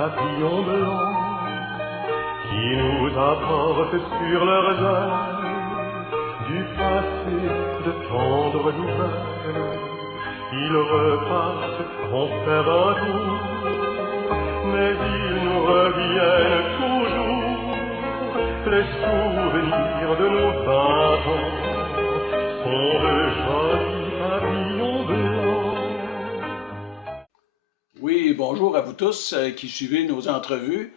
papillons blancs qui nous apportent sur leurs ailes du passé de tendres nouvelles. Ils repartent en faire un tour, mais ils nous reviennent toujours. Les souvenirs de nos 20 ans sont de jolis papillons blancs. Oui, bonjour à vous tous qui suivez nos entrevues.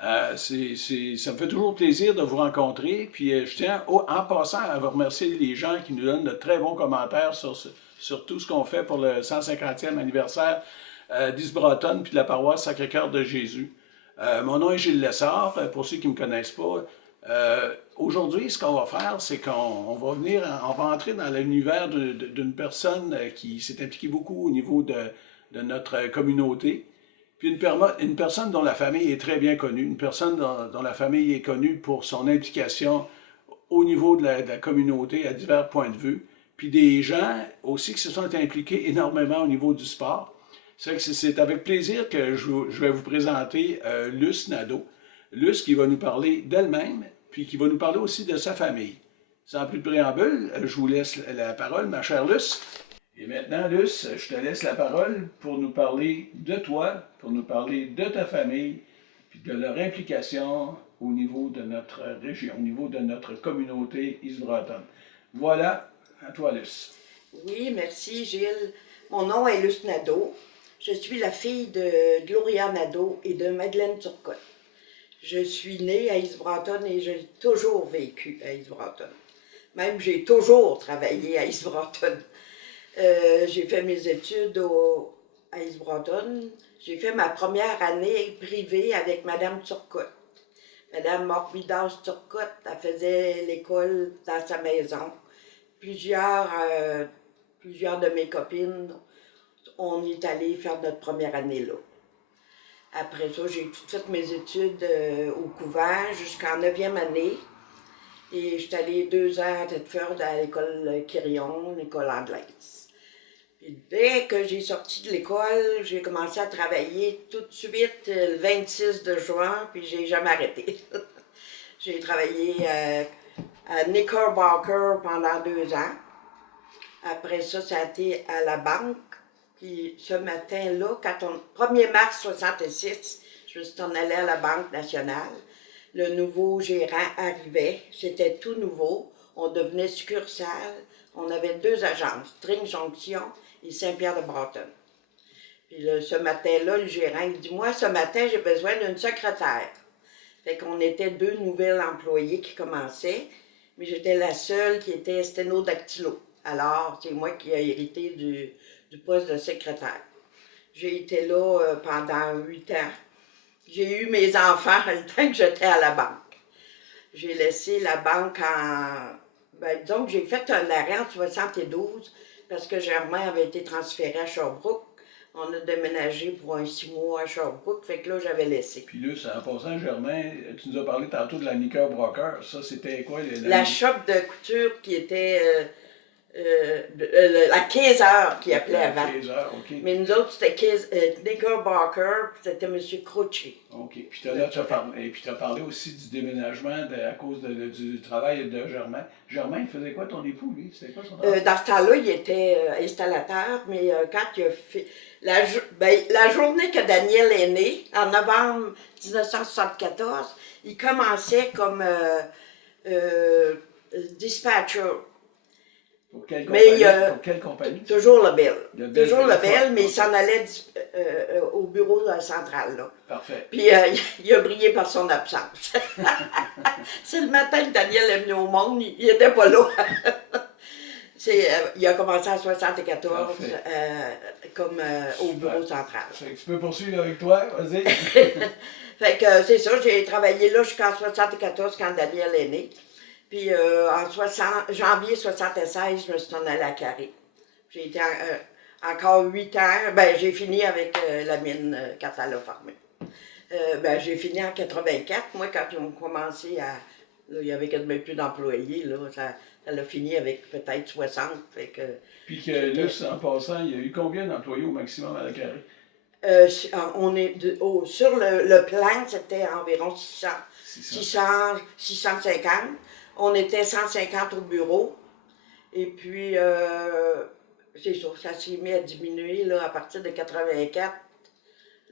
Ça me fait toujours plaisir de vous rencontrer. Puis je tiens en passant à vous remercier les gens qui nous donnent de très bons commentaires sur tout ce qu'on fait pour le 150e anniversaire d'East-Broughton puis de la paroisse Sacré-Cœur de Jésus. Mon nom est Gilles Lessard, pour ceux qui ne me connaissent pas. Aujourd'hui, ce qu'on va faire, c'est qu'on va entrer dans l'univers d'une personne qui s'est impliquée beaucoup au niveau de notre communauté. Puis une personne dont la famille est très bien connue, une personne dont la famille est connue pour son implication au niveau de la communauté à divers points de vue, puis des gens aussi qui se sont impliqués énormément au niveau du sport. C'est avec plaisir que je vais vous présenter Luce Nadeau. Luce qui va nous parler d'elle-même, puis qui va nous parler aussi de sa famille. Sans plus de préambule, je vous laisse la parole, ma chère Luce. Et maintenant, Luce, je te laisse la parole pour nous parler de toi, pour nous parler de ta famille, puis de leur implication au niveau de notre région, au niveau de notre communauté East-Broughton. Voilà, à toi, Luce. Oui, merci, Gilles. Mon nom est Luce Nadeau. Je suis la fille de Gloria Nadeau et de Madeleine Turcotte. Je suis née à East-Broughton et j'ai toujours vécu à East-Broughton. Même j'ai toujours travaillé à East-Broughton. J'ai fait mes études à East-Broughton. J'ai fait ma première année privée avec Madame Turcotte. Madame Morbidas Turcotte, elle faisait l'école dans sa maison. Plusieurs de mes copines, on est allé faire notre première année là. Après ça, j'ai tout fait mes études au couvent jusqu'en 9e année. Et je suis allée 2 ans à Thetford à l'école Quirion, l'école anglaise. Puis dès que j'ai sorti de l'école, j'ai commencé à travailler tout de suite le 26 de juin, puis j'ai jamais arrêté. J'ai travaillé à Knickerbocker pendant 2 ans. Après ça, ça a été à la banque. Puis ce matin-là, 1er mars 66, je me suis en allée à la Banque nationale. Le nouveau gérant arrivait, c'était tout nouveau. On devenait succursale. On avait 2 agences, String Jonction et Saint-Pierre-de-Broughton. Puis là, ce matin-là, le gérant, il dit « Moi, ce matin, j'ai besoin d'une secrétaire. » Fait qu'on était 2 nouvelles employées qui commençaient, mais j'étais la seule qui était sténodactylo. Alors, c'est moi qui ai hérité du poste de secrétaire. J'ai été là pendant 8 ans. J'ai eu mes enfants le temps que j'étais à la banque. J'ai laissé la banque disons que j'ai fait un arrêt en 72 parce que Germain avait été transféré à Sherbrooke. On a déménagé pour 6 mois à Sherbrooke, fait que là, j'avais laissé. Puis là, en passant, Germain, tu nous as parlé tantôt de la Knickerbocker. Ça, c'était quoi? La shop de couture qui était à 15 heures qui appelait avant. 15 heures, OK. Mais nous autres, c'était Knickerbocker, puis c'était M. Croce. OK. Puis tu as parlé aussi du déménagement à cause du travail de Germain. Germain, il faisait quoi ton époux, lui? C'était quoi son travail? Dans ce temps-là, il était installateur, mais quand il a fait... La journée que Daniel est né, en novembre 1974, il commençait comme dispatcher. Pour quelle compagnie? Pour quelle compagnie? Toujours le Bell. Toujours le Bell, Bell, mais il s'en allait au bureau central. Là. Parfait. Puis il a brillé par son absence. C'est le matin que Daniel est venu au monde, il n'était pas là. Il a commencé en 74 comme au bureau central. Tu peux poursuivre avec toi, vas-y. Fait que c'est ça, j'ai travaillé là jusqu'en 74 quand Daniel est né. Puis en janvier 76, je me suis en allée à Carré. J'ai été encore 8 ans. J'ai fini avec la mine quand elle a fermé. J'ai fini en 84. Moi, quand ils ont commencé à... Là, il y avait quasiment plus d'employés. Là, ça a fini avec peut-être 60. Fait que, puis que là, en passant, il y a eu combien d'employés au maximum à la Carré? On est sur le plan, c'était environ 600. 650. On était 150 au bureau. Et puis, c'est ça, ça s'est mis à diminuer là, à partir de 84.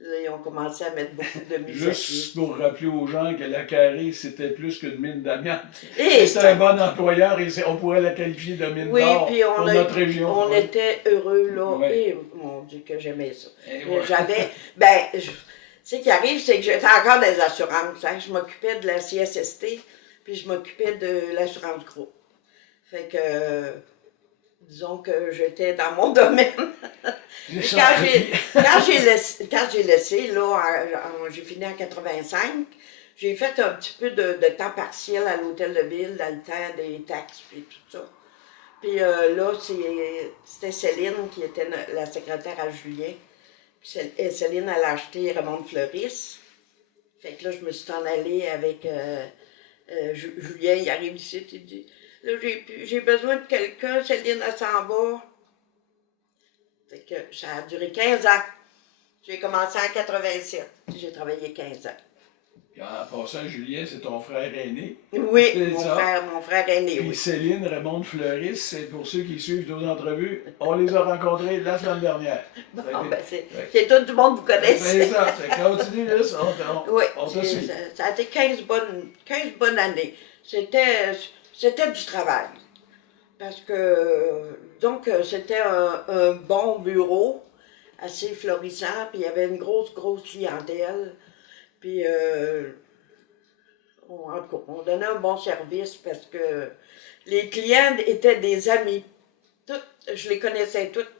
Là, ils ont commencé à mettre beaucoup de mise à pied. Juste pour rappeler aux gens que la Carré, c'était plus qu'une mine d'amiante. Et C'est un bon employeur et on pourrait la qualifier de mine d'or pour notre région. On était heureux là. Oui. Et mon Dieu, que j'aimais ça. Et voilà. J'avais, ce qui arrive, c'est que j'étais encore des assurances. Hein. Je m'occupais de la CSST, puis je m'occupais de l'assurance groupe. Fait que, disons que j'étais dans mon domaine. Quand j'ai laissé, là, j'ai fini en 85, j'ai fait un petit peu de temps partiel à l'hôtel de ville, dans le temps des taxes et tout ça. Puis là, c'était Céline qui était la secrétaire à Julien. Puis Céline, elle a acheté Raymond Fleuris. Fait que là, je me suis en allée avec Julien, il arrive ici, il dit là, j'ai besoin de quelqu'un, Céline, elle s'en va. Fait que ça a duré 15 ans. J'ai commencé en 87. J'ai travaillé 15 ans. Et en passant, Julien, c'est ton frère aîné. Oui, C'est mon frère aîné. Puis Oui. Céline Raymond Fleuris, c'est pour ceux qui suivent nos entrevues, on les a rencontrés la semaine dernière. Bon, ben c'est tout le monde vous connaissez. C'est ça, continue là, oui, on te suit. Ça a été 15 bonnes années. C'était du travail. Parce que, donc, c'était un bon bureau, assez florissant, puis il y avait une grosse clientèle. Puis, en tout cas, on donnait un bon service parce que les clients étaient des amis. Je les connaissais toutes.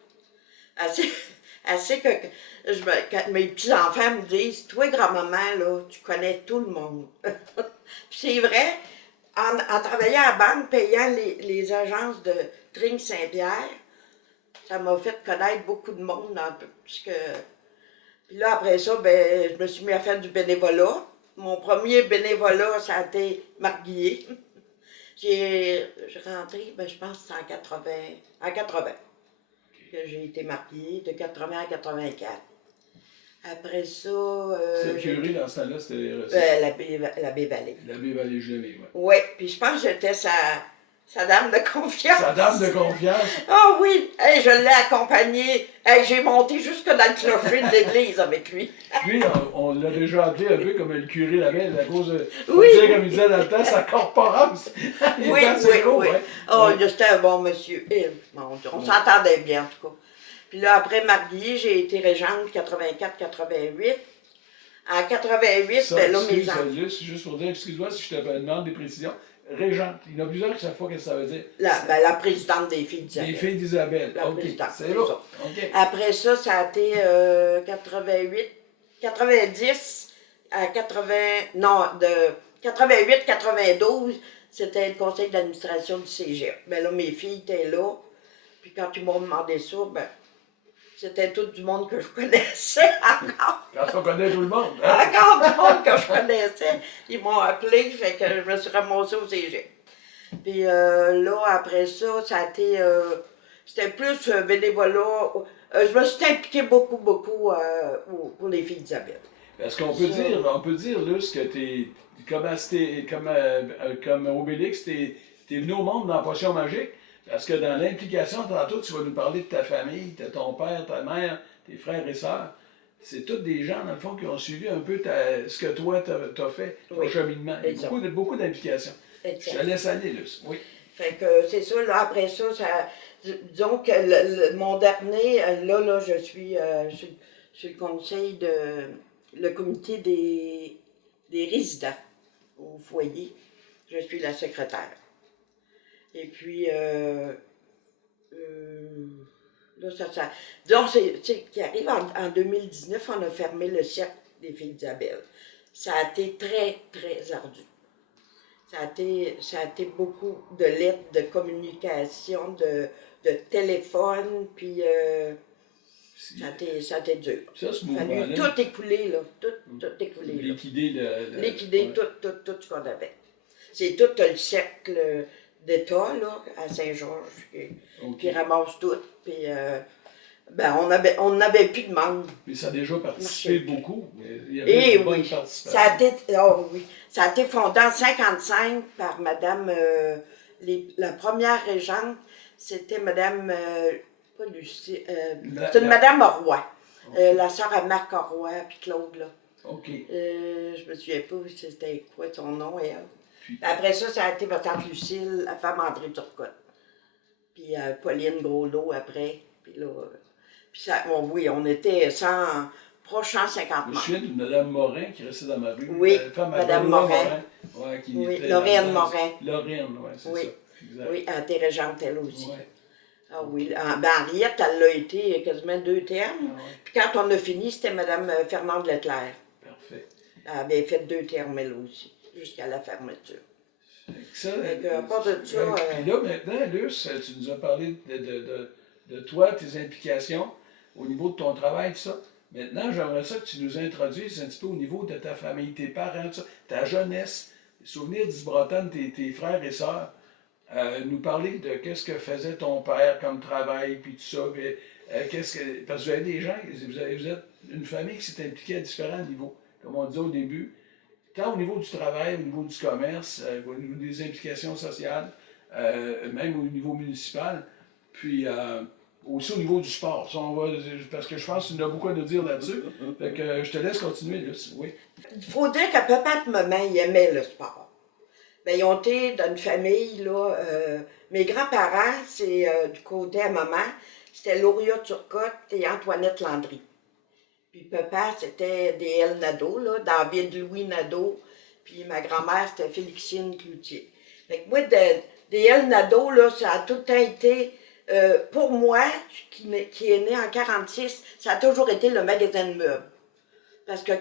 Assez que quand mes petits-enfants me disent « Toi, grand-maman, là, tu connais tout le monde. » Puis c'est vrai, en travaillant à la banque, payant les agences de Tring Saint-Pierre, ça m'a fait connaître beaucoup de monde. Puis là, après ça, ben, je me suis mis à faire du bénévolat. Mon premier bénévolat, ça a été marguiller. J'ai rentré, ben, je pense que c'est en 80 que j'ai été marquée, de 80 à 84. Après ça... c'est le curé dans ce temps-là, c'était l'abbé Vallée. L'abbé Vallée Gelée, oui. Oui, puis je pense que j'étais sa dame de confiance. Sa dame de confiance. Ah oui, hey, je l'ai accompagné. Hey, j'ai monté jusque dans le clocher de l'église avec lui. Lui, on l'a déjà appelé un peu comme le curé Labelle, à cause de, oui. Comme il disait dans le temps, sa corporance. Oui. Oh, c'était un bon monsieur. Et, mon Dieu, on s'entendait bien, en tout cas. Puis là, après Marguilly, j'ai été régente 84-88. En 88, ça, ben là, mes enfants... Juste pour dire, excuse-moi si je te demande des précisions. Régente, il y en a plusieurs qui savent pas ce que ça veut dire. La présidente des filles d'Isabelle. Des filles d'Isabelle, ok. C'est bon. Okay. Après ça, ça a été 90 à 80... Non, de 88-92, c'était le conseil d'administration du Cégep. Ben là, mes filles étaient là. Puis quand ils m'ont demandé ça, ben... C'était tout du monde que je connaissais encore. Quand on connaît tout le monde. Hein? Encore du monde que je connaissais. Ils m'ont appelé, fait que je me suis ramassée au cégep. Puis là, après ça, ça a été... c'était plus bénévolat. Je me suis impliquée beaucoup pour les filles d'Isabelle. Parce qu'on peut dire, Luce, que t'es... Comme Obélix, t'es venu au monde dans la potion magique. Parce que dans l'implication, tantôt, tu vas nous parler de ta famille, de ton père, ta mère, tes frères et sœurs. C'est tous des gens, dans le fond, qui ont suivi un peu ce que toi, t'as fait, ton cheminement. Beaucoup d'implication. Je te laisse aller, Luce. Oui. Fait que c'est ça, là, après ça, disons que mon dernier, là, je suis sur le conseil le comité des résidents au foyer. Je suis la secrétaire. Et puis, là, donc, qui arrive en 2019, on a fermé le cercle des filles d'Isabelle. Ça a été très, très ardu. Ça a été beaucoup de lettres, de communication, de téléphone, puis ça a été dur. Ça, ce Il a fallu tout écouler, là. Tout écouler. Liquider tout ce qu'on avait. C'est tout le cercle d'État, là, à Saint-Georges, qui ramasse tout. Puis Ben, on n'avait plus de membres. Mais ça a déjà participé beaucoup. Il y Et avait une bonne oui, participation. ça a été fondé en 55 par Madame, la première régente, c'était Madame, pas Lucie, c'est une Madame Roy, Okay. la sœur à Marc Roy, puis Claude, là. OK. Je me souviens pas c'était quoi son nom, elle. Puis, Après ça, ça a été ma tante Lucille, la femme André Turcotte. Puis Pauline Groslot après. Puis là, puis ça, oui, on était proche 150 je me membres. souviens d'une Mme Morin qui restait dans ma rue. Oui, femme à Mme Benoît Morin. Ouais, qui Oui, était Lorraine Morin. Lorraine, oui, c'est Oui. ça. Exact. Oui, elle était régente elle aussi. Ouais. Ah oui, ben Henriette, elle l'a été quasiment 2 termes. Ah, ouais. Puis quand on a fini, c'était Mme Fernande Leclerc. Parfait. Elle avait fait 2 termes elle aussi, jusqu'à la fermeture. Ça, À part de ça, puis là, maintenant, Luce, tu nous as parlé de toi, tes implications au niveau de ton travail, tout ça. Maintenant, j'aimerais ça que tu nous introduises un petit peu au niveau de ta famille, tes parents, tout ça, ta jeunesse, les souvenirs d'Isbroton, tes frères et sœurs. Nous parler de qu'est-ce que faisait ton père comme travail, puis tout ça. Puis, parce que vous avez des gens, vous êtes une famille qui s'est impliquée à différents niveaux, comme on disait au début. Tant au niveau du travail, au niveau du commerce, au niveau des implications sociales, même au niveau municipal, puis aussi au niveau du sport. Ça, parce que je pense que tu as beaucoup à nous dire là-dessus. Fait que je te laisse continuer, Luce. Oui. il faut dire que papa et maman, ils aimaient le sport. Ben, ils ont été dans une famille, là, mes grands-parents, c'est du côté à maman, c'était Lauria Turcotte et Antoinette Landry. Puis papa, c'était des L. Nadeau, là, David Louis Nadeau, puis ma grand-mère, c'était Félixine Cloutier. Fait que moi, des L. Nadeau, là, ça a tout le temps été, pour moi, qui est né en 46, ça a toujours été le magasin de meubles. Parce que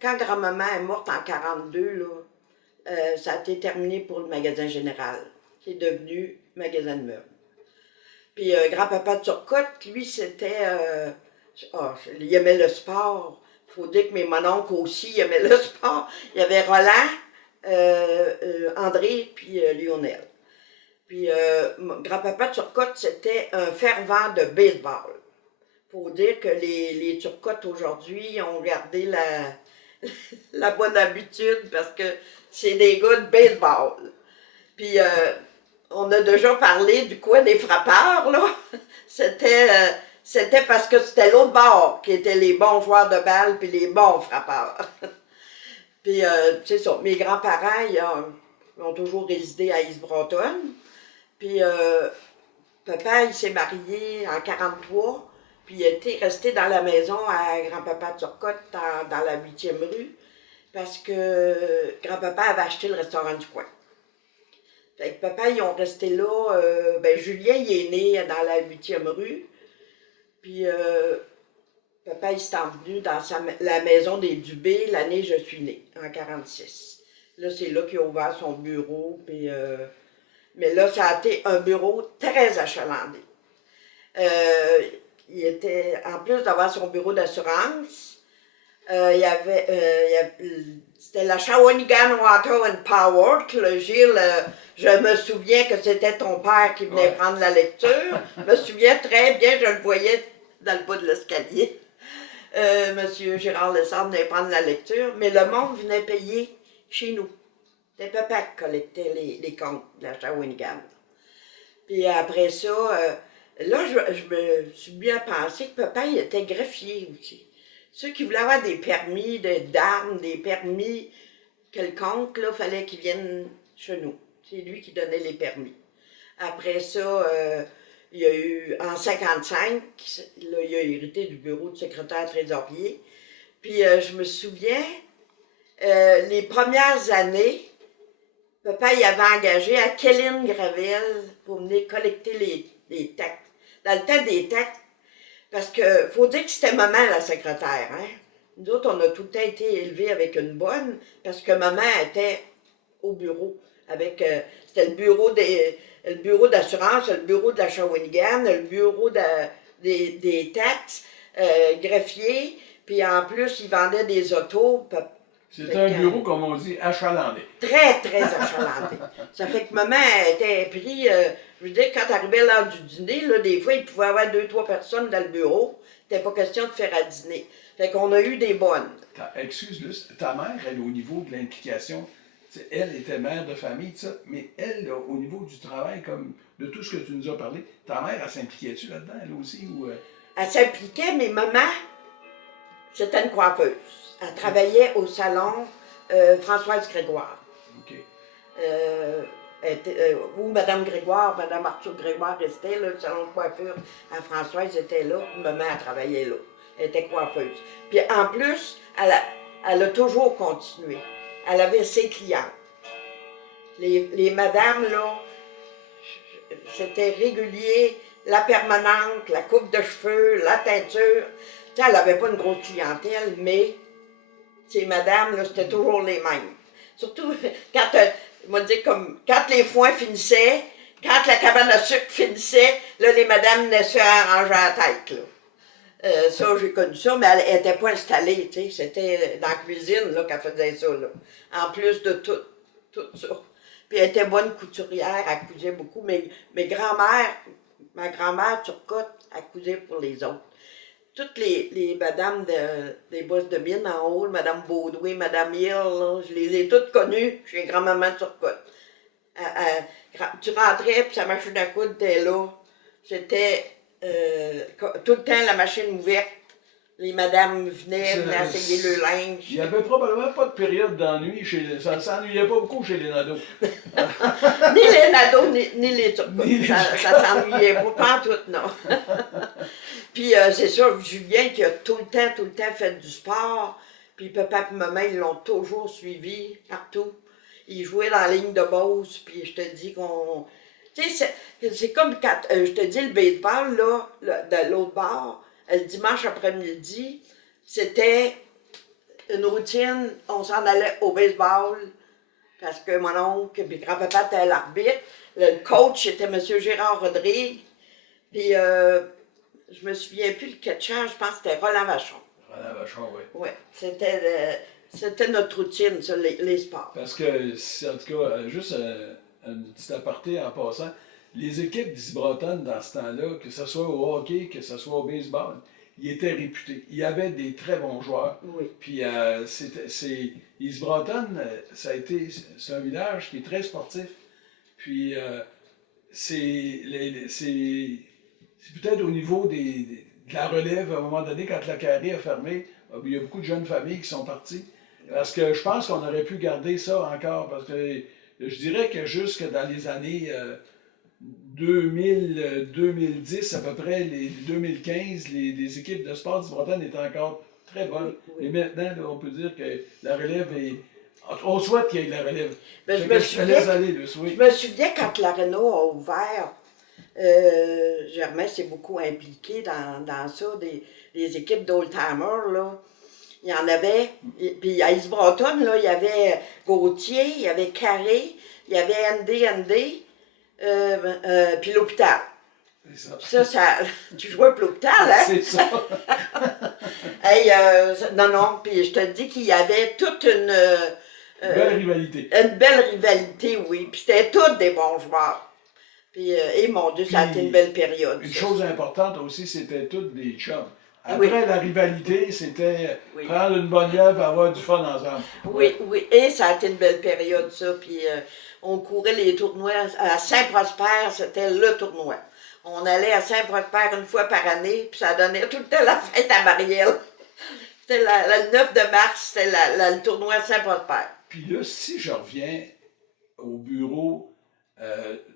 quand grand-maman est morte en 42, là, ça a été terminé pour le magasin général, qui est devenu magasin de meubles. Puis grand-papa Turcotte, lui, c'était... il aimait le sport. Il faut dire que mes mononcles aussi aimaient le sport. Il y avait Roland, André, puis Lionel. Puis grand-papa Turcotte, c'était un fervent de baseball. Il faut dire que les Turcottes aujourd'hui ont gardé la bonne habitude parce que c'est des gars de baseball. Puis on a déjà parlé du coin des frappeurs, là. C'était parce que c'était l'autre bord qui étaient les bons joueurs de balle puis les bons frappeurs. Puis c'est ça, mes grands-parents, ils ont toujours résidé à Isbroton. Puis papa, il s'est marié en 43, puis il était resté dans la maison à grand-papa Turcotte dans la 8e rue parce que grand-papa avait acheté le restaurant du coin. Fait que papa, ils ont resté là. Ben, Julien, il est né dans la 8e rue. Puis papa, il s'est envenu dans la maison des Dubé l'année où je suis née, en 46. Là, c'est là qu'il a ouvert son bureau. Puis, mais là, ça a été un bureau très achalandé. Il était, en plus d'avoir son bureau d'assurance, il y avait, c'était la Shawinigan Water and Power, que le Gilles, je me souviens que c'était ton père qui venait prendre la lecture. Je me souviens très bien, je le voyais dans le bas de l'escalier. Monsieur Gérard Lessard venait prendre la lecture, mais le monde venait payer chez nous. C'était papa qui collectait les comptes de la Shawinigan. Puis après ça, là, je me suis bien pensé que papa, il était greffier aussi. Ceux qui voulaient avoir des permis d'armes, des permis quelconques, là, il fallait qu'ils viennent chez nous. C'est lui qui donnait les permis. Après ça, il y a eu, en 55, là, il a hérité du bureau de secrétaire trésorier. Puis je me souviens, les premières années, papa il avait engagé à Kéline Gravel pour venir collecter les taxes. Dans le temps des taxes, parce que faut dire que c'était maman la secrétaire. Hein? Nous autres, on a tout le temps été élevés avec une bonne, parce que maman était au bureau. C'était le bureau d'assurance, le bureau de la Shawinigan, le bureau des taxes, greffier, puis en plus, ils vendaient des autos. C'était un bureau, comme on dit, achalandé. Très, très achalandé. Ça fait que maman était pris, je veux dire, quand arrivait l'heure du dîner, là, des fois, il pouvait y avoir 2-3 personnes dans le bureau. C'était pas question de faire à dîner. Fait qu'on a eu des bonnes. Excuse-le, ta mère, elle, au niveau de l'implication, elle était mère de famille, tout ça, mais elle, là, au niveau du travail, comme de tout ce que tu nous as parlé, ta mère, elle s'impliquait-tu là-dedans, elle aussi? Ou, Elle s'impliquait, mais maman, c'était une coiffeuse. Elle travaillait au salon Françoise Grégoire. OK. Où Mme Grégoire, Mme Arthur Grégoire restait, là, le salon de coiffure à Françoise était là, puis maman a travaillé là. Elle était coiffeuse. Puis en plus, elle a toujours continué. Elle avait ses clients. Les madames, là, c'était régulier, la permanente, la coupe de cheveux, la teinture. Tu sais, elle n'avait pas une grosse clientèle, mais ces madames, là, c'était toujours les mêmes. Surtout quand, quand les foins finissaient, quand la cabane à sucre finissait, là, les madames venaient se faire arranger la tête, là. Ça, j'ai connu ça, mais elle n'était pas installée, tu sais. C'était dans la cuisine, là, qu'elle faisait ça, là. En plus de tout ça. Puis elle était bonne couturière, elle cousait beaucoup. Mais ma grand-mère Turcotte, elle cousait pour les autres. Toutes les madames des bosses de mine en haut, Madame Baudouin, Madame Hill, là, je les ai toutes connues chez grand-maman Turcotte. Tu rentrais, puis sa machine à coudre était là. C'était tout le temps la machine ouverte. Les madames venaient essayer le linge. Il n'y avait probablement pas de période d'ennui chez les... Ça ne s'ennuyait pas beaucoup chez les Nadeaux. Ni les Nadeaux, ni les Turcottes. Ça s'ennuyait pas en tout, non. Puis c'est sûr, Julien qui a tout le temps fait du sport. Puis papa et maman, ils l'ont toujours suivi partout. Il jouait dans la ligne de Beauce, puis je te dis qu'on... Tu sais, c'est comme quand, je te dis, le baseball, là, de l'autre bord, le dimanche après-midi, c'était une routine, on s'en allait au baseball, parce que mon oncle et grand-papa était l'arbitre. Le coach était M. Gérard Rodrigue, puis je me souviens plus le catcheur, je pense que c'était Roland Vachon. Roland Vachon, oui. Oui, c'était notre routine, ça, les sports. Parce que, en tout cas, juste un petit aparté en passant, les équipes d'Isbroton dans ce temps-là, que ce soit au hockey, que ce soit au baseball, ils étaient réputés. Il y avait des très bons joueurs. Oui. Puis Isbroton, c'est un village qui est très sportif. Puis c'est peut-être au niveau de la relève, à un moment donné, quand la carré a fermé, il y a beaucoup de jeunes familles qui sont parties. Parce que je pense qu'on aurait pu garder ça encore, parce que je dirais que jusque dans les années 2010, à peu près, les 2015, les équipes de sport d'Isbroton étaient encore très bonnes. Oui. Et maintenant, là, on peut dire que la relève est... On souhaite qu'il y ait de la relève. Ben, je me souviens quand l'Arena a ouvert, Germain s'est beaucoup impliqué dans ça, des équipes d'old-timers, là. Il y en avait, puis à Isbroton, là, il y avait Gauthier, il y avait Carré, il y avait ND, puis l'hôpital. C'est ça. Tu jouais pour l'hôpital, hein? C'est ça. Hey, non, puis je te dis qu'il y avait toute une belle rivalité. Une belle rivalité, oui. Puis c'était tous des bons joueurs. Puis, et mon Dieu, ça a été une belle période. Une chose importante aussi, c'était tous des chums. Après la rivalité, c'était prendre une bonne bière et avoir du fun ensemble. Oui, et ça a été une belle période, ça. Puis on courait les tournois à Saint-Prosper, c'était le tournoi. On allait à Saint-Prosper une fois par année, puis ça donnait tout le temps la fête à Marielle. C'était le 9 de mars, c'était le tournoi à Saint-Prosper. Puis là, si je reviens au bureau,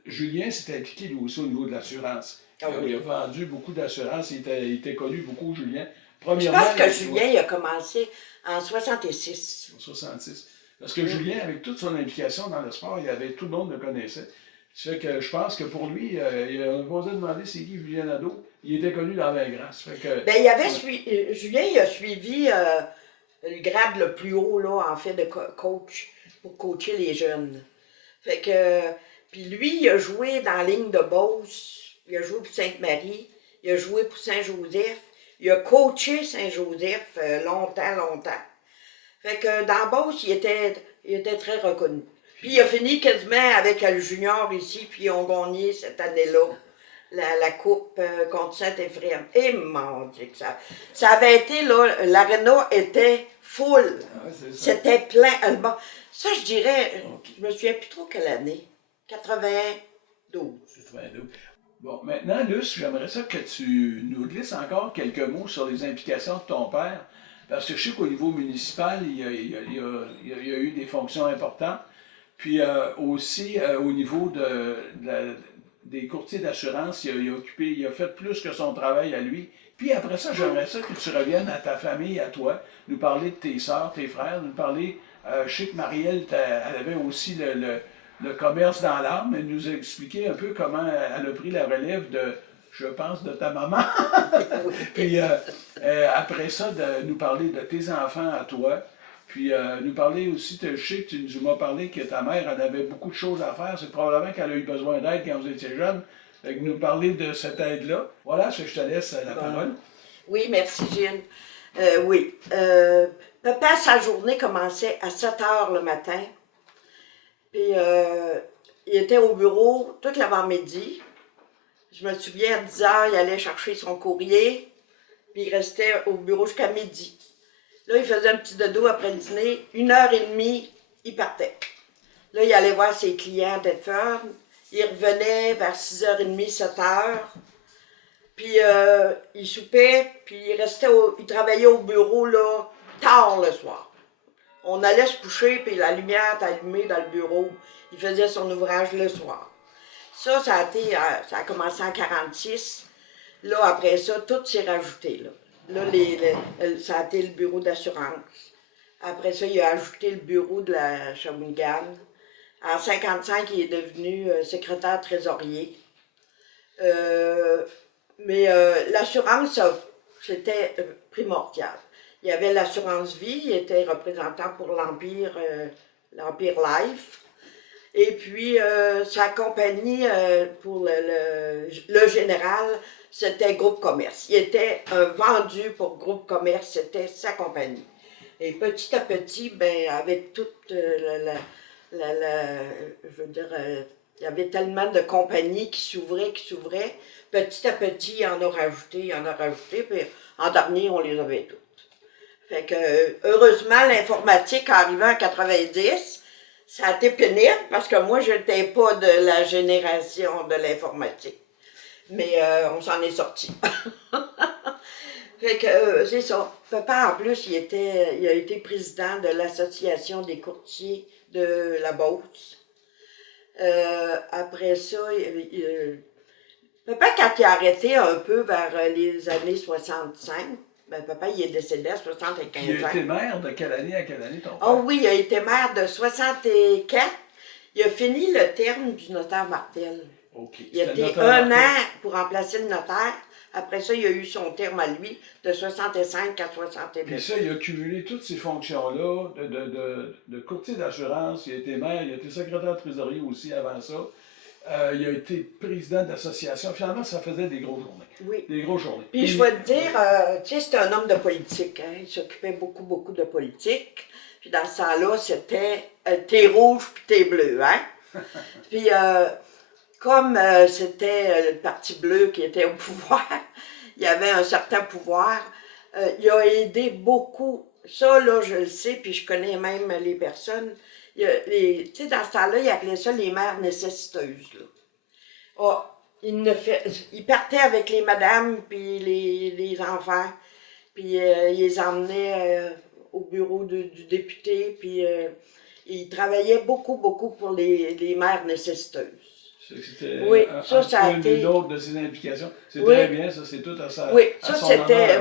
Julien s'était impliqué lui aussi au niveau de l'assurance. Il a vendu beaucoup d'assurances, il était connu beaucoup, Julien. Je pense que Julien il a commencé en 66. En 66. Parce que Julien, avec toute son implication dans le sport, tout le monde le connaissait. Ça fait que je pense que pour lui, on a posé demander c'est qui Julien Nadeau. Il était connu dans la grâce. Julien, il a suivi le grade le plus haut, là, en fait, de coach, pour coacher les jeunes. Fait que, puis lui, il a joué dans la ligne de Beauce. Il a joué pour Sainte-Marie, il a joué pour Saint-Joseph, il a coaché Saint-Joseph longtemps. Fait que dans Beauce, il était très reconnu. Puis il a fini quasiment avec le junior ici, puis ils ont gagné cette année-là la coupe contre Saint-Éphrem. Et mon Dieu, que ça avait été, là, l'aréna était full. Ah, c'est ça. C'était plein. Bon, ça, je dirais, Ok. je me souviens plus trop quelle année. 92. C'est très doux. Bon, maintenant, Luce, j'aimerais ça que tu nous glisses encore quelques mots sur les implications de ton père, parce que je sais qu'au niveau municipal, il y a eu des fonctions importantes, puis aussi au niveau des courtiers d'assurance, il a fait plus que son travail à lui. Puis après ça, j'aimerais ça que tu reviennes à ta famille, à toi, nous parler de tes sœurs, tes frères, nous parler, je sais que Marielle, elle avait aussi le commerce dans l'âme, et nous a expliqué un peu comment elle a pris la relève de, je pense, de ta maman. Puis après ça, de nous parler de tes enfants à toi. Puis nous parler aussi, je sais que tu nous m'as parlé que ta mère, elle avait beaucoup de choses à faire. C'est probablement qu'elle a eu besoin d'aide quand vous étiez jeune. Fait que nous parler de cette aide-là. Voilà, je te laisse la parole. Oui, merci Gilles. Oui. Papa, sa journée commençait à 7 heures le matin. Puis il était au bureau toute l'avant-midi. Je me souviens, à 10 heures, il allait chercher son courrier. Puis il restait au bureau jusqu'à midi. Là, il faisait un petit dodo après le dîner. 1h30, il partait. Là, il allait voir ses clients à Thetford. Il revenait vers 6h30, 7h. Puis il soupait, puis il travaillait au bureau là, tard le soir. On allait se coucher, puis la lumière était allumée dans le bureau. Il faisait son ouvrage le soir. Ça a commencé en 1946. Là, après ça, tout s'est rajouté. Là, ça a été le bureau d'assurance. Après ça, il a ajouté le bureau de la Shawinigan. En 1955, il est devenu secrétaire trésorier. Mais l'assurance, c'était primordial. Il y avait l'assurance vie, il était représentant pour l'Empire Life. Et puis, sa compagnie pour le général, c'était Groupe Commerce. Il était vendu pour Groupe Commerce, c'était sa compagnie. Et petit à petit, ben, avec toute je veux dire, il y avait tellement de compagnies qui s'ouvraient. Petit à petit, il en a rajouté, puis en dernier, on les avait toutes. Fait que, heureusement, l'informatique, arrivant en 90, ça a été pénible, parce que moi, je n'étais pas de la génération de l'informatique. Mais on s'en est sorti. Fait que, c'est ça. Papa, en plus, il a été président de l'Association des courtiers de la Beauce. Après ça, papa, quand il a arrêté un peu vers les années 65, ben, papa, il est décédé à 75 ans. Il a été maire de quelle année à quelle année, ton père? Oh oui, il a été maire de 64. Il a fini le terme du notaire Martel. Okay. Il a été un an pour remplacer le notaire. Après ça, il a eu son terme à lui de 65 à 69. Puis ça, il a cumulé toutes ces fonctions-là de courtier d'assurance. Il a été maire, il a été secrétaire trésorier aussi avant ça. Il a été président d'association. Finalement, ça faisait des grosses journées. Oui. Des grosses journées. Puis je vais te dire, tu sais, c'était un homme de politique. Hein? Il s'occupait beaucoup de politique. Puis dans ce temps-là, c'était t'es rouge puis t'es bleu. Hein? Puis comme c'était le Parti bleu qui était au pouvoir, il y avait un certain pouvoir. Il a aidé beaucoup. Ça, là, je le sais, puis je connais même les personnes. Tu sais, dans ce temps-là, il appelait ça les mères nécessiteuses. Là. Oh, il partait avec les madames, puis les enfants, puis il les emmenait au bureau du député, puis il travaillait beaucoup pour les mères nécessiteuses. C'était oui, ça a été une autre de ses implications. C'est oui. Très bien, ça, c'est tout à sa. Oui, ça c'était.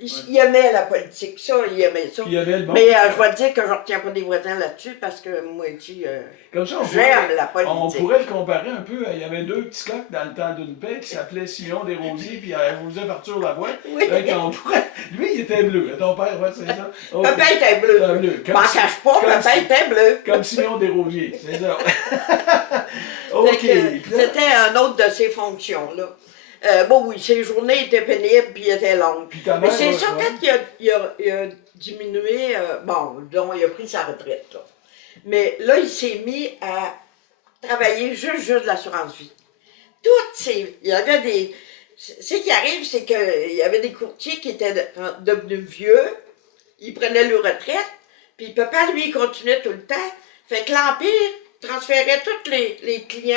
Il aimait la politique, ça, il aimait ça. Puis il aimait le bon. Mais je vais te dire que je ne retiens pas des voisins là-dessus parce que moi aussi, j'aime la politique. On pourrait le comparer un peu. Il y avait deux petits coqs dans le temps d'une paix qui s'appelaient Simon Desrosiers puis Joseph Arthur Lavoie. Oui. Lui, il était bleu. Ton père, ouais, c'est ça. Okay. Papa était bleu. Je m'en cache pas, papa était bleu. Comme Simon Desrosiers, c'est ça. OK. C'était un autre de ses fonctions, là. Bon, oui, ses journées étaient pénibles puis étaient longues. Puis ta Mais mère, c'est ouais, ça, ouais. quand il a diminué, bon, donc il a pris sa retraite, là. Mais là, il s'est mis à travailler juste de l'assurance vie. Il y avait des... Ce qui arrive, c'est qu'il y avait des courtiers qui étaient devenus vieux, ils prenaient leur retraite, puis papa, lui, il continuait tout le temps. Fait que l'Empire transférait tous les clients,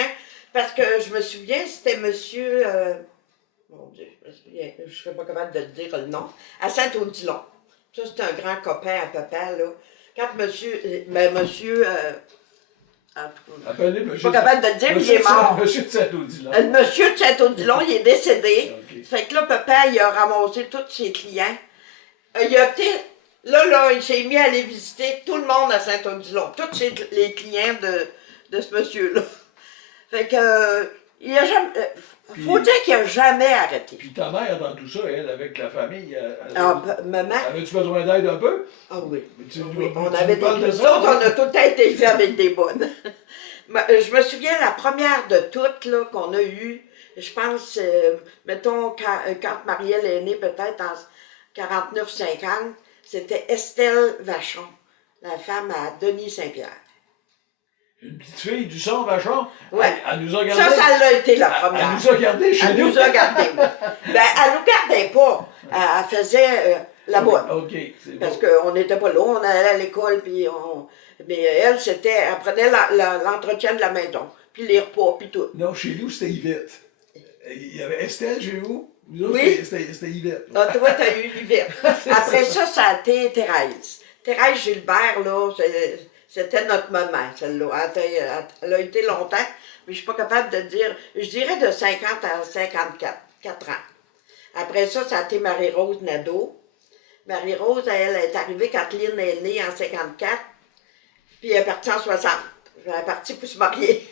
parce que je me souviens, c'était monsieur... mon Dieu, je ne serais pas capable de te dire le nom, à Saint-Odilon. Ça, c'est un grand copain à papa, là. Quand monsieur en tout cas, Appelez je monsieur. suis pas capable de le dire, mais il Monsieur est mort. Monsieur de Saint-Odile. Le monsieur de Saint-Odilon, il est décédé. OK. Fait que là, papa, il a ramassé tous ses clients. Il a été... Là, il s'est mis à aller visiter tout le monde à Saint-Odilon. Tous les clients de ce monsieur-là. Fait que... il a jamais... faut Puis- dire qu'il n'a jamais arrêté. Puis ta mère, dans tout ça, elle, avec la famille, Maman... avais-tu besoin d'aide un peu? Ah oui. Mais tu- Oui, tu- on tu avait nous parles des... de Nous ça, autres, hein? on a tout le temps été élevés avec des bonnes. Je me souviens, la première de toutes là, qu'on a eue, je pense, mettons, quand Marielle est née, peut-être en 49-50, c'était Estelle Vachon, la femme à Denis Saint-Pierre. Une petite fille du son, Vachon? Ouais. Elle nous a gardés. Ça l'a été la Elle première. nous a gardés chez Elle nous. nous a gardés, oui. Ben, elle nous gardait pas. Elle faisait la bonne. OK, c'est Parce bon. qu'on n'était pas là, on allait à l'école, puis on... Mais elle, elle prenait l'entretien de la maison, puis les repas, puis tout. Non, chez nous, c'était Yvette. Il y avait Estelle chez vous. Nous autres, Oui. c'était Yvette. Ah, toi, t'as eu l'hiver. Après ça, ça a été Thérèse. Thérèse Gilbert, là, c'était notre maman, celle-là. Elle a été longtemps, mais je suis pas capable de dire... Je dirais de 50 à 54 ans. Après ça, ça a été Marie-Rose Nadeau. Marie-Rose, elle est arrivée quand Lynn est née en 54, puis elle est partie en 60. Elle est partie pour se marier.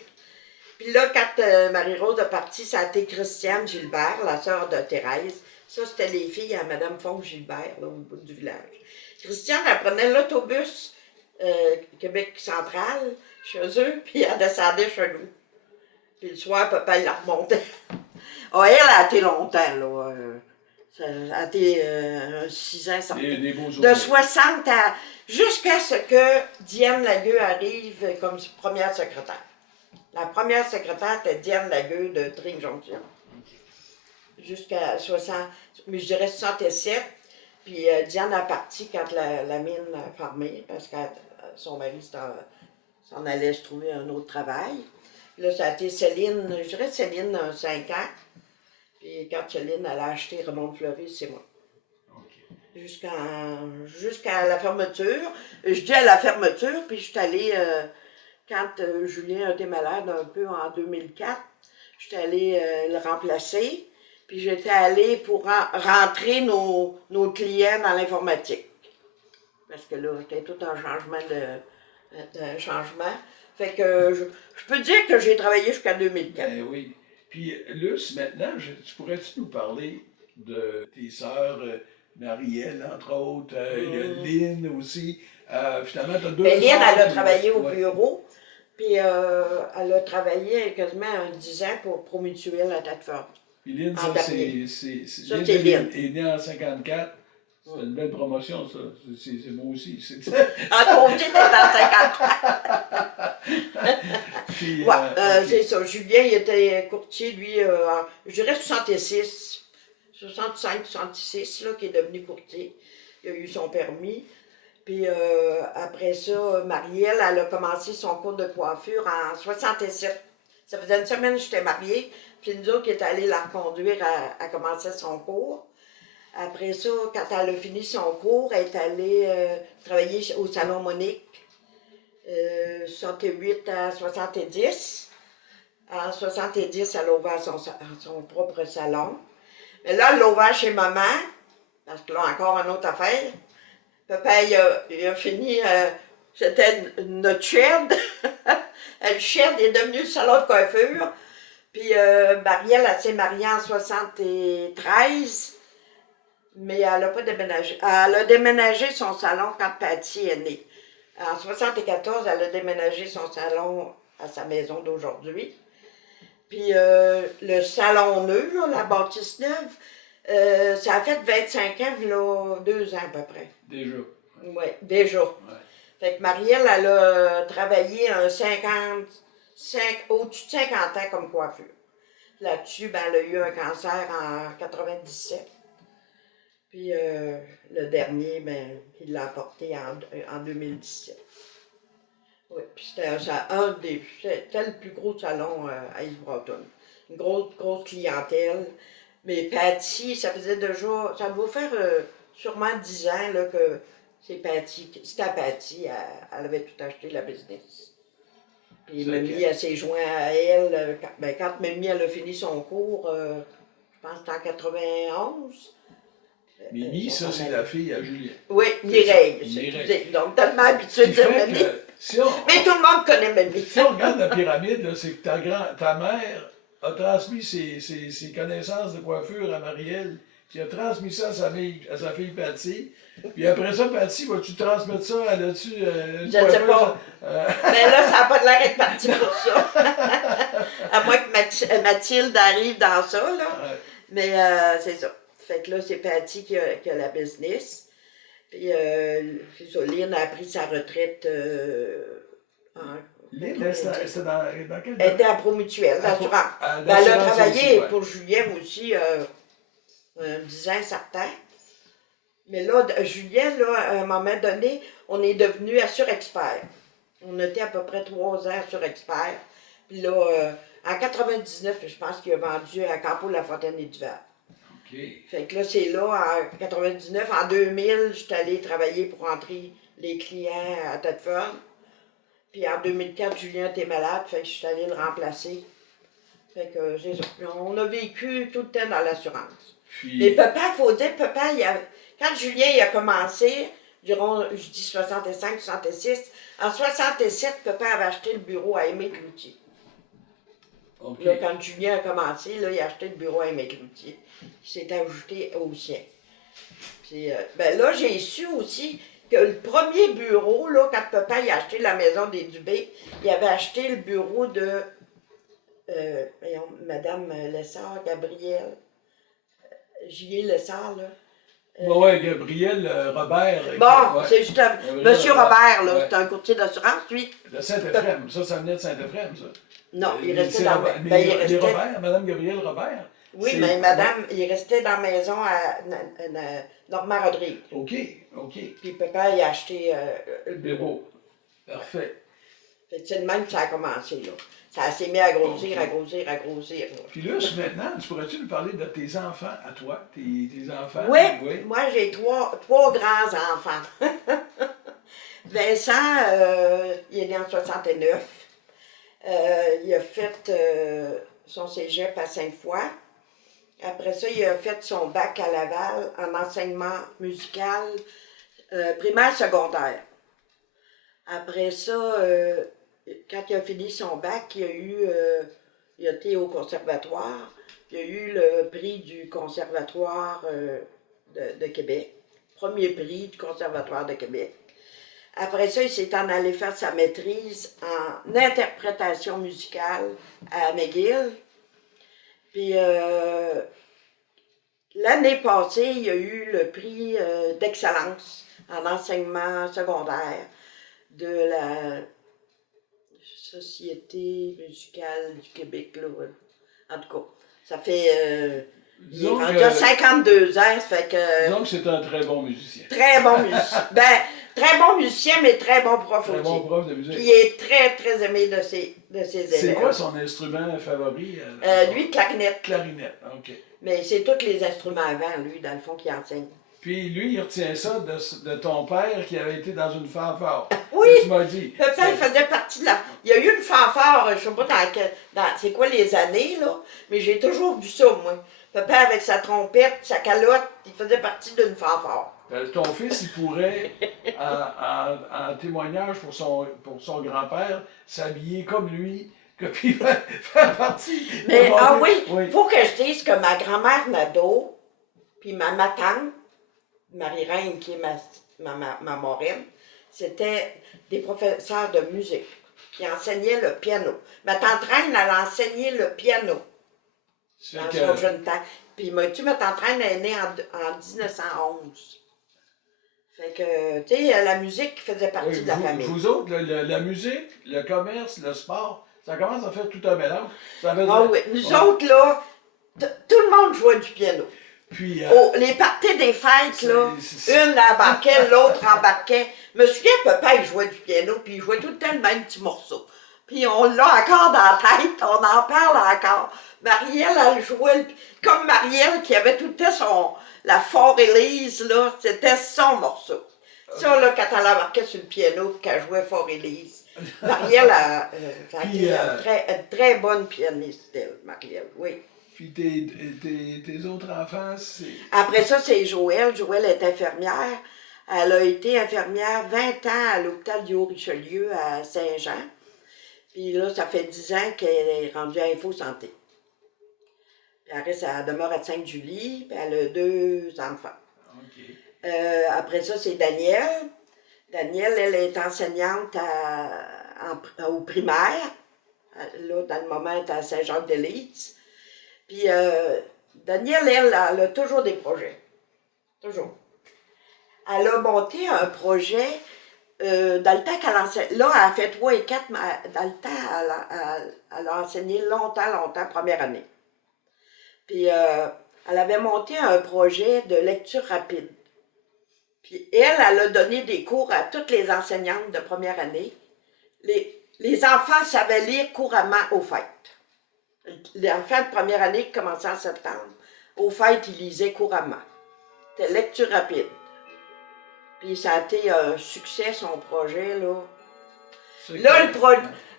Puis là, quand Marie-Rose est partie, ça a été Christiane Gilbert, la sœur de Thérèse. Ça, c'était les filles à Mme Fonck-Gilbert, là, au bout du village. Christiane, elle prenait l'autobus Québec central, chez eux, puis elle descendait chez nous. Puis le soir, papa, il la remontait. Oh, elle a été longtemps, là. Ça a été 6 ans, ça. Des beaux De souvenirs. 60 à... jusqu'à ce que Diane Lagueux arrive comme première secrétaire. La première secrétaire, c'était Diane Lagueux de Tring Jonction. Jusqu'à 60... mais je dirais 67. Puis Diane a parti quand la mine a fermé, parce que son mari s'en allait se trouver un autre travail. Là, ça a été Céline, je dirais Céline, 5 ans. Puis quand Céline, elle a acheté Raymond Fleury, c'est moi. OK. Jusqu'à la fermeture. Je dis à la fermeture, puis je suis allée, quand Julien a été malade un peu en 2004, je suis allée le remplacer, puis j'étais allée pour rentrer nos clients dans l'informatique. Parce que là, c'était tout un changement Fait que je peux dire que j'ai travaillé jusqu'à 2004. Ben oui. Puis, Luce, maintenant, tu pourrais-tu nous parler de tes sœurs, Marielle, entre autres, Lynn aussi. Finalement, tu as deux Lynn, sœurs elle a qui- travaillé au ouais. bureau, puis elle a travaillé quasiment 10 ans pour Promutuel à Thetford. Puis Lynn, En ça, dernier. c'est Ça, Lynn c'est Lynn. est née en 54. C'est une belle promotion, ça. C'est moi aussi. En côté, t'es dans 50. Puis, Ouais, ok. c'est ça. Julien, il était courtier, lui, je dirais 66, 65, 66, là, qui est devenu courtier. Il a eu son permis. Puis après ça, Marielle, elle a commencé son cours de coiffure en 67. Ça faisait une semaine que j'étais mariée. Puis nous autres qui étaient allés la reconduire à commencer son cours. Après ça, quand elle a fini son cours, elle est allée travailler au Salon Monique, 68 à 70. En 70, elle a ouvert son propre salon. Mais là, elle l'a ouvert chez maman, parce que là, encore une autre affaire. Papa, il a fini, c'était notre shed. Le shed est devenu le salon de coiffure. Puis Marielle, elle s'est mariée en 73. Mais elle n'a pas déménagé. Elle a déménagé son salon quand Patty est née. En 74, elle a déménagé son salon à sa maison d'aujourd'hui. Puis le salon neuf, là, la bâtisse neuve, ça a fait 25 ans, là, 2 ans à peu près. Déjà. Oui, déjà. Ouais. Fait que Marielle, elle a travaillé au-dessus de 50 ans comme coiffure. Là-dessus, ben, elle a eu un cancer en 97. Puis le dernier, ben, il l'a apporté en 2017. Oui, puis c'était c'était le plus gros salon à East Broughton. Une grosse clientèle. Mais Patty, ça faisait déjà, ça doit faire sûrement 10 ans là, que c'était à Patty, elle avait tout acheté la business. Puis Mamie, elle s'est jointe à elle, quand Mamie, elle a fini son cours, je pense que c'était en 91. Mimi, ça, c'est la fille à Julien. Oui, Mireille. Mireille. Donc, tellement habitué de dire Mamie. Mais tout le monde connaît Mamie. Si on regarde la pyramide, là, c'est que ta mère a transmis ses connaissances de coiffure à Marielle, qui a transmis ça à sa fille Patty. Puis après ça, Patty, vas-tu transmettre ça à là-dessus? Je ne sais pas. Mais là, ça n'a pas de l'air d'être parti pour ça. À moins que Mathilde arrive dans ça, là. Ouais. Mais c'est ça. Fait que là, c'est Patty qui a la business. Puis, c'est ça, Lynn a pris sa retraite Lynn, c'était dans quel domaine? Elle était à Promutuelle, d'assurance. Elle a travaillé pour Julien aussi 10 ans certains. Mais là, Julien, là, à un moment donné, on est devenu Assure-Expert. On était à peu près 3 ans Assure-Expert. Puis là, en 99, je pense qu'il a vendu à Campo La Fontaine et Duval. Okay. Fait que là, c'est là, en 99, en 2000, je suis allée travailler pour rentrer les clients à Thetford. Puis en 2004, Julien était malade, fait que je suis allée le remplacer. Fait que c'est ça. On a vécu tout le temps dans l'assurance. Puis... Mais papa, il faut dire, papa, quand Julien il a commencé, durant, je dis 65, 66, en 67, papa avait acheté le bureau à Aimé Cloutier. Okay. Là, quand Julien a commencé, là, il a acheté le bureau à Aimé Cloutier. Il s'est ajouté au sien. Puis, ben là, j'ai su aussi que le premier bureau, là, quand papa il a acheté la maison des Dubé, il avait acheté le bureau de Madame Lessard, Gabrielle, J.E. Lessard, là. Oui, Gabriel Robert. Bon, c'est juste Monsieur Robert, là, c'est un courtier d'assurance, lui. De Saint-Ephrem, ça venait de Saint-Ephrem, ça. Non, il restait dans... il restait... Robert, Madame Gabrielle Robert. Oui, mais madame, il restait dans la maison à Normand-Rodrigue. OK. Puis papa, il a acheté le bureau. Parfait. C'est de même que ça a commencé, là. Ça s'est mis à grossir, à grossir. Là. Puis là, maintenant, tu pourrais-tu nous parler de tes enfants à toi, tes enfants? Oui, moi j'ai trois grands-enfants. Vincent, il est né en 69. Il a fait son cégep à Sainte-Foy. Après ça, il a fait son bac à Laval en enseignement musical primaire secondaire. Après ça, quand il a fini son bac, il a été au conservatoire. Il a eu le prix du conservatoire de Québec. Premier prix du conservatoire de Québec. Après ça, il s'est en allé faire sa maîtrise en interprétation musicale à McGill. Puis l'année passée, il a eu le prix d'excellence en enseignement secondaire de la Société musicale du Québec. Là. En tout cas, ça fait... il est rendu à 52 ans, ça fait que... Disons que c'est un très bon musicien. Très bon musicien. Très bon musicien, mais très bon prof aussi. Très bon prof de musique. Puis il est très, très aimé de ses élèves. C'est quoi son instrument favori? Lui, clarinette. Clarinette, OK. Mais c'est tous les instruments avant, lui, dans le fond, qui enseigne. Puis lui, il retient ça de ton père qui avait été dans une fanfare. Oui! Tu m'as dit. Papa, il faisait partie de la... Il y a eu une fanfare, je sais pas dans c'est quoi les années, là, mais j'ai toujours vu ça, moi. Papa, avec sa trompette, sa calotte, il faisait partie d'une fanfare. Ton fils, il pourrait, en témoignage pour son grand-père, s'habiller comme lui, puis faire partie. Mais, oui, il faut que je dise que ma grand-mère Nadeau, puis ma tante, Marie-Reine, qui est ma marraine, c'était des professeurs de musique. qui enseignait le piano. Ma tante Reine, elle a enseigné le piano dans son jeune temps. Puis, ma tante Reine est née en 1911. Fait que, tu sais, la musique faisait partie de la famille. Vous autres, la musique, le commerce, le sport, ça commence à faire tout un mélange. Oui, nous autres, là, tout le monde jouait du piano. Puis, les parties des fêtes, là, une embarquait, l'autre embarquait. Je me souviens, papa, il jouait du piano, puis il jouait tout le temps le même petit morceau. Puis on l'a encore dans la tête, on en parle encore. Marielle, elle jouait, comme Marielle, qui avait tout le temps la Fort Élise, là, c'était son morceau. Ça, là, quand elle embarquait sur le piano, puis qu'elle jouait Fort Élise. Marielle, une très bonne pianiste, elle, Marielle, oui. Puis tes autres enfants, c'est... Après ça, c'est Joëlle. Joëlle est infirmière. Elle a été infirmière 20 ans à l'hôpital du Haut-Richelieu à Saint-Jean. Puis là, ça fait 10 ans qu'elle est rendue à Info Santé. Puis elle demeure à Sainte-Julie, puis elle a 2 enfants. OK. Après ça, c'est Danielle. Danielle, elle est enseignante au primaire. Là, dans le moment, elle est à Saint-Jacques-de-Lys. Puis Danielle, elle a toujours des projets. Toujours. Elle a monté un projet dans le temps qu'elle enseignait. Là, elle a fait 3 et 4, mais dans le temps, elle a enseigné longtemps, première année. Puis elle avait monté un projet de lecture rapide. Puis elle a donné des cours à toutes les enseignantes de première année. Les enfants savaient lire couramment aux fêtes. Les enfants de première année qui commençaient en septembre, aux fêtes, ils lisaient couramment. C'était lecture rapide. Puis ça a été un succès, son projet, là. Là, je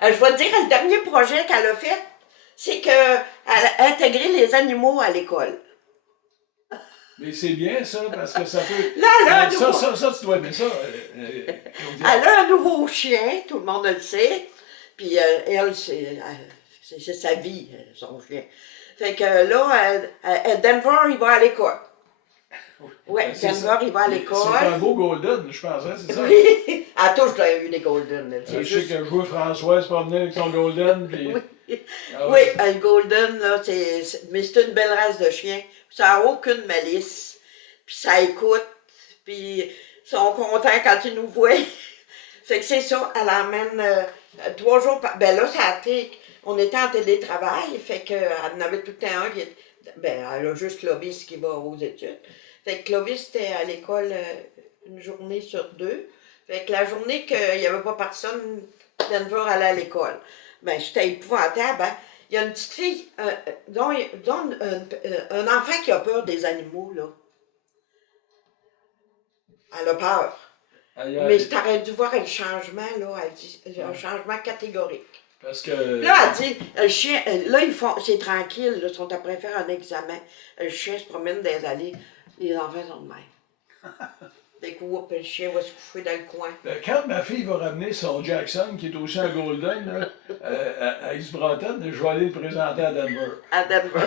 vais te dire, le dernier projet qu'elle a fait, c'est qu'elle a intégré les animaux à l'école. Mais c'est bien ça, parce que ça peut... Là, ça, tu dois aimer ça. Elle a un nouveau chien, tout le monde le sait. Puis elle, c'est sa vie, son chien. Fait que là, Denver, il va à l'école. Oui, Denver, il va à l'école. C'est un beau golden, je pense, hein, c'est ça? Oui, elle a toujours eu des golden. Je sais que je vois Françoise promener avec son golden, puis... Oui, Ah oui, un golden, là, mais c'est une belle race de chien. Ça n'a aucune malice. Puis ça écoute, puis ils sont contents quand ils nous voient. Fait que c'est ça, elle emmène 3 jours par... Ben là, on était en télétravail, fait qu'elle en avait tout le temps un qui était... Ben, elle a juste Clovis qui va aux études. Fait que Clovis était à l'école une journée sur 2. Fait que la journée qu'il n'y avait pas personne, Denver allait à l'école. Ben, j'étais épouvantable, hein? Il y a une petite fille, un enfant qui a peur des animaux, là. Elle a peur. Mais t'aurais dû voir le changement, là. Elle dit, un changement catégorique. Parce que... Là, elle dit, le chien, là, c'est tranquille, là, ils sont après faire un examen. Le chien se promène dans les allées, les enfants sont de même. Des coups, le chien va se coucher dans le coin. Quand ma fille va ramener son Jackson, qui est aussi un Golden, là, à East Broughton, je vais aller le présenter à Denver. À Denver.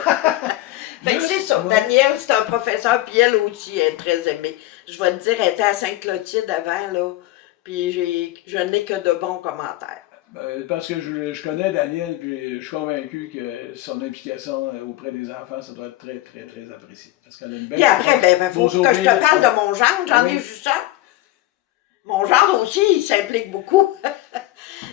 Fait que c'est ça. Ouais. Danielle, c'est un professeur, puis elle aussi est très aimée. Je vais te dire, elle était à Sainte-Clotilde avant, là, puis je n'ai que de bons commentaires. Parce que je connais Daniel, puis je suis convaincu que son implication auprès des enfants, ça doit être très, très, très apprécié. Parce qu'elle a une belle... Puis après, il faut que je te parle de mon gendre, j'en ai juste ça. Mon gendre aussi, il s'implique beaucoup.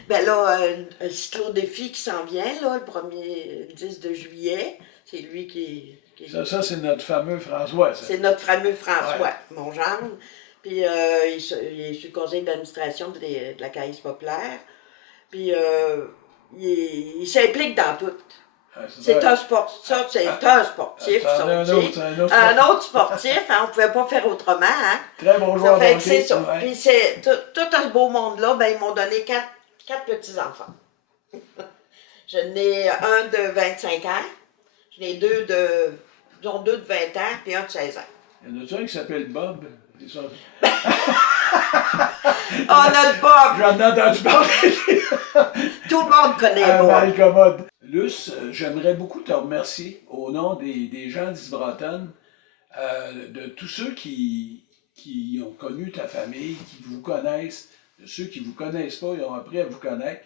Ben là, un cyclo-défi qui s'en vient, là, le 10 de juillet, c'est lui qui... Ça c'est notre fameux François, ça. C'est notre fameux François, mon gendre. Puis il est sur le conseil d'administration de la Caisse populaire. Puis il s'implique dans tout. C'est un sportif, ça, c'est un sportif. Un autre sportif, hein, on ne pouvait pas faire autrement. Hein. Très bon joueur de hockey. C'est ça. Ouais. Puis c'est tout ce beau monde-là, ben, ils m'ont donné 4 petits-enfants. Je n'ai un de 25 ans, je n'ai 2 de 20 ans, puis un de 16 ans. Il y en a un qui s'appelle Bob. C'est ça. Oh, notre Bob! J'en ai entendu parler. Tout le monde connaît Bob. Mal commode. Luce, j'aimerais beaucoup te remercier au nom des gens d'East Broughton, de tous ceux qui ont connu ta famille, qui vous connaissent, de ceux qui ne vous connaissent pas, ils ont appris à vous connaître.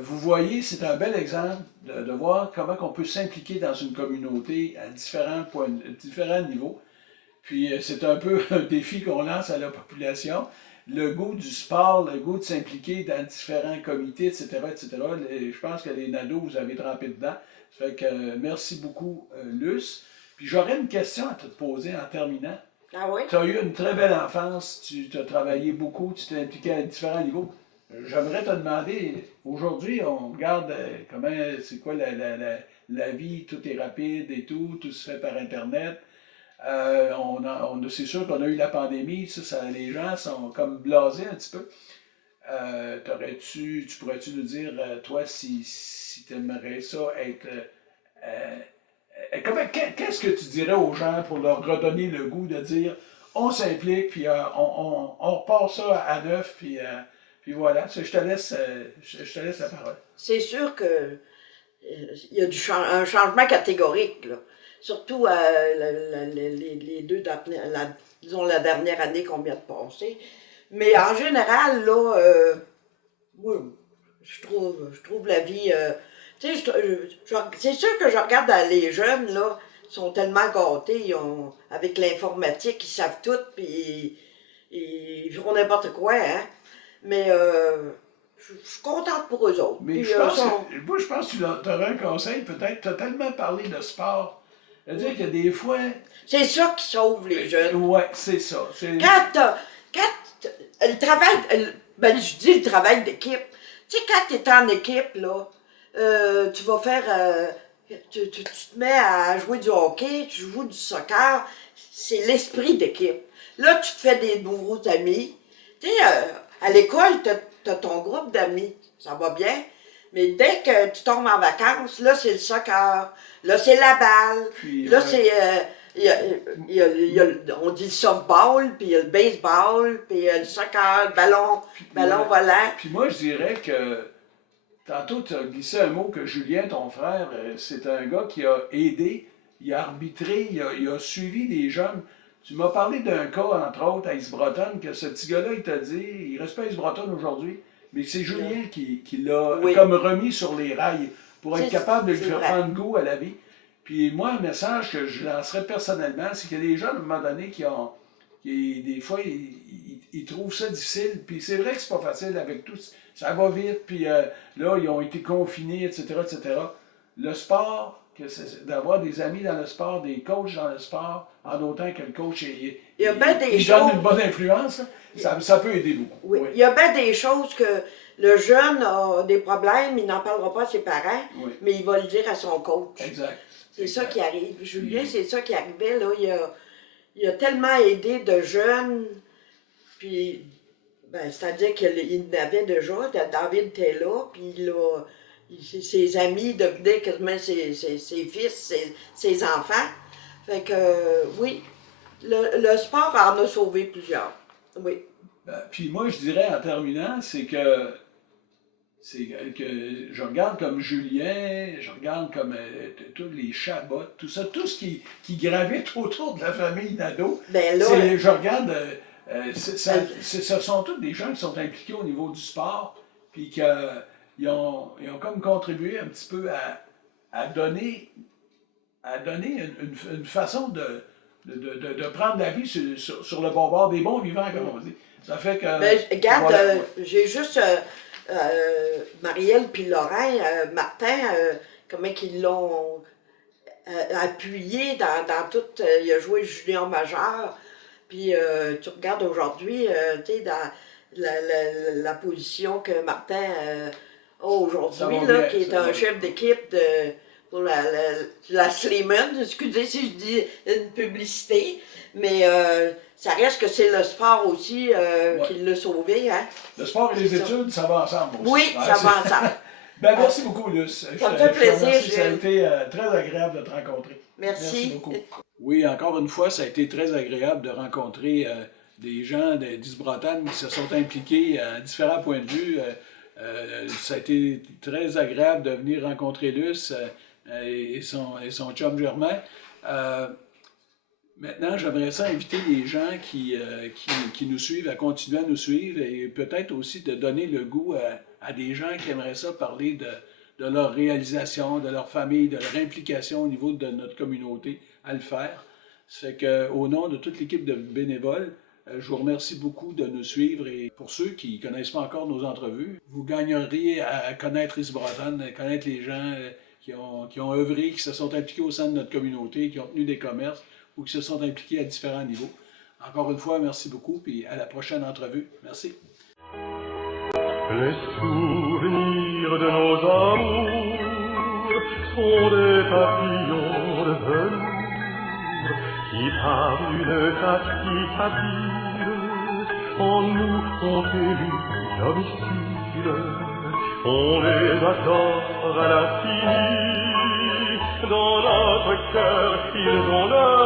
Vous voyez, c'est un bel exemple de voir comment on peut s'impliquer dans une communauté à différents niveaux. Puis c'est un peu un défi qu'on lance à la population. Le goût du sport, le goût de s'impliquer dans différents comités, etc., etc. Je pense que les NADO, vous avez trempé dedans. Ça fait que merci beaucoup, Luce. Puis j'aurais une question à te poser en terminant. Ah oui? Tu as eu une très belle enfance, tu as travaillé beaucoup, tu t'es impliqué à différents niveaux. J'aimerais te demander, aujourd'hui, on regarde comment, c'est quoi la vie, tout est rapide et tout se fait par Internet. C'est sûr qu'on a eu la pandémie, les gens sont comme blasés un petit peu. Tu pourrais-tu nous dire, toi, si tu aimerais ça être. Qu'est-ce que tu dirais aux gens pour leur redonner le goût de dire on s'implique, puis on repart ça à neuf, puis voilà. Je te laisse la parole. C'est sûr que il y a un changement catégorique, là. Surtout les deux dernières, disons la dernière année qu'on vient de passer. Mais en général, là, oui, je trouve la vie. Tu sais, c'est sûr que je regarde les jeunes, là, ils sont tellement gâtés, avec l'informatique, ils savent tout, puis ils font n'importe quoi, hein. Mais je suis contente pour eux autres. Mais Puis, moi, je pense que tu aurais un conseil, peut-être. Tu as tellement parlé de sport. C'est-à-dire que des fois. c'est ça qui sauve les jeunes. Ouais, c'est ça. Le travail, ben je dis le travail d'équipe. Tu sais, quand tu es en équipe, là, tu vas faire, tu te mets à jouer du hockey, tu joues du soccer, c'est l'esprit d'équipe. Là, tu te fais des nouveaux amis. Tu sais, à l'école, tu as ton groupe d'amis, ça va bien. Mais dès que tu tombes en vacances, là, c'est le soccer, là, c'est la balle, Puis, là, c'est... on dit le softball, puis il y a le baseball, puis il y a le soccer, le ballon volant. Puis moi, je dirais que tantôt, tu as glissé un mot que Julien, ton frère, c'est un gars qui a aidé, il a arbitré, il a suivi des jeunes. Tu m'as parlé d'un cas, entre autres, à Isbroton, que ce petit gars-là, il t'a dit, il reste pas à Isbroton aujourd'hui, mais c'est Julien qui l'a comme remis sur les rails pour être capable de lui faire prendre goût à la vie. Puis moi, un message que je lancerais personnellement, c'est qu'il y a des jeunes, à un moment donné, des fois, ils trouvent ça difficile. Puis c'est vrai que c'est pas facile avec tout. Ça va vite, puis là, ils ont été confinés, etc., etc. Le sport, d'avoir des amis dans le sport, des coachs dans le sport, en autant que le coach il donne une bonne influence, ça peut aider beaucoup. Oui. Il y a bien des choses que le jeune a des problèmes, il n'en parlera pas à ses parents, mais il va le dire à son coach. Exact. C'est ça qui arrive. Julien, c'est ça qui arrivait, là. Il a tellement aidé de jeunes, puis, ben, c'est-à-dire qu'il avait déjà, David était là, puis là, ses amis devenaient quasiment ses fils, ses enfants. Fait que, oui, le sport en a sauvé plusieurs. Oui. Ben, puis moi, je dirais en terminant, c'est que je regarde comme Julien, je regarde comme tous les Chabot, tout ça, tout ce qui gravite autour de la famille Nadeau. Ben là, je regarde, ce sont tous des gens qui sont impliqués au niveau du sport, puis qu'ils ont comme contribué un petit peu à donner une façon de prendre la vie sur le bon bord des bons vivants, comme on dit. Ça fait que... Ben, regarde, j'ai juste Marielle puis Laurent, Martin, comment ils l'ont appuyé dans tout. Il a joué Julien majeur. Puis tu regardes aujourd'hui, tu sais, dans la position que Martin a aujourd'hui, là, qui est un chef d'équipe pour la Sleeman, excusez si je dis une publicité, mais ça reste que c'est le sport aussi qui l'a sauvé. Hein? Le sport et les études, ça va ensemble aussi. Oui, ça va ensemble. Ben, merci beaucoup, Luce. Ça me fait plaisir. Ça a été très agréable de te rencontrer. Merci beaucoup. Oui, encore une fois, ça a été très agréable de rencontrer des gens d'Isbrotan qui se sont impliqués à différents points de vue. Ça a été très agréable de venir rencontrer Luce et son chum Germain. Maintenant, j'aimerais ça inviter les gens qui nous suivent à continuer à nous suivre et peut-être aussi de donner le goût à des gens qui aimeraient ça parler de leur réalisation, de leur famille, de leur implication au niveau de notre communauté à le faire. C'est qu'au nom de toute l'équipe de bénévoles, je vous remercie beaucoup de nous suivre et pour ceux qui ne connaissent pas encore nos entrevues, vous gagneriez à connaître Isbratton, à connaître les gens qui ont œuvré, qui se sont impliqués au sein de notre communauté, qui ont tenu des commerces ou qui se sont impliqués à différents niveaux. Encore une fois, merci beaucoup et à la prochaine entrevue. Merci. Les souvenirs de nos amours sont des papillons de velours qui par une tactique habile en nous ont élu domicile. On les adore à l'infini, dans notre cœur ils ont leur